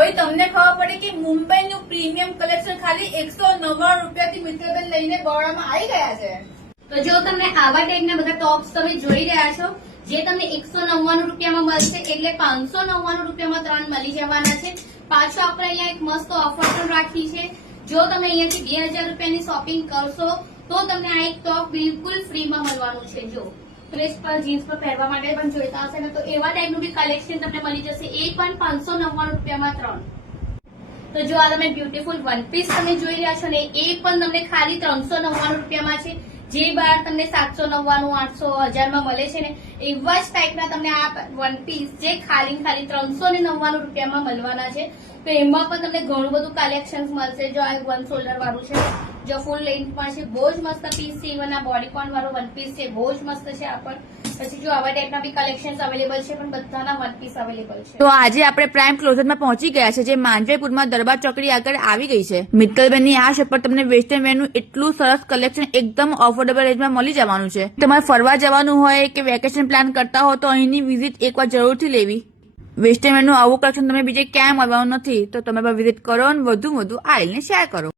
ભાઈ તમને ખબર પડે કે મુંબઈનું પ્રીમિયમ કલેક્શન ખાલી 199 રૂપિયાથી મિત્રબેન લઈને બરોડામાં આવી ગયા છે। તો જો તમને આવા ટાઈપના બધા ટોપ્સ તમે જોઈ રહ્યા છો, જે તમને 199 રૂપિયામાં મળશે, એટલે 599 રૂપિયામાં 3 મળી જવાના છે। પાછો આપણે અહીંયા એક મસ્ત ઓફર પણ રાખી છે। જો તમે અહીંયાથી 2000 રૂપિયાની શોપિંગ કરશો તો તમને આ એક ટોપ બિલકુલ ફ્રીમાં મળવાનું છે। જો ડ્રેસ પર જીન્સ પર પહેરવા માટે પણ જોઈતા હશે ને, તો એવા ટાઈપનું બી કલેક્શન તમને મળી જશે, એ પણ 599 રૂપિયામાં 3। તો જો આ તમે બ્યુટીફુલ વન પીસ તમે જોઈ રહ્યા છો ને, એ પણ તમને ખાલી 399 રૂપિયામાં છે। જે બહાર તમને 799, 800, 1000 માં મળે છે ને, એવા જ ટાઈપના તમને આ વન પીસ જે ખાલી 399 રૂપિયામાં મળવાના છે। તો એમાં પણ તમને ઘણું બધું કલેક્શન મળશે। જો આ વન શોલ્ડર વાળું છે, જો ફૂલ લેન્થમાં છે, બહુ જ મસ્ત પીસ છે। ઇવન આ બોડીકોન વાળું વન પીસ છે, બહુ જ મસ્ત છે આ પણ। પછી જો આવા ટાઈપના બી કલેક્શન અવેલેબલ છે, પણ બધાના વન પીસ અવેલેબલ છે। તો આજે આપણે પ્રાઇમ ક્લોઝરમાં પહોંચી ગયા છે, જે માંજવેપુરમાં દરબાર ચોકડી આગળ આવી ગઈ છે। મિત્તલબેનની આ શોપ પર તમને વેસ્ટર્ન વેરનું એટલું સરસ કલેક્શન એકદમ અફોર્ડેબલ રેન્જમાં મળી જવાનું છે। તમારે ફરવા જવાનું હોય કે વેકેશન પ્લાન કરતા હો તો અહીંની વિઝિટ એકવાર જરૂરથી લેવી। વેસ્ટર્ન વેરનું આવું કલેક્શન તમને બીજે ક્યાંય મળવાનું નથી, તો તમે વિઝિટ કરો અને વધુ આ રીલને શેર કરો।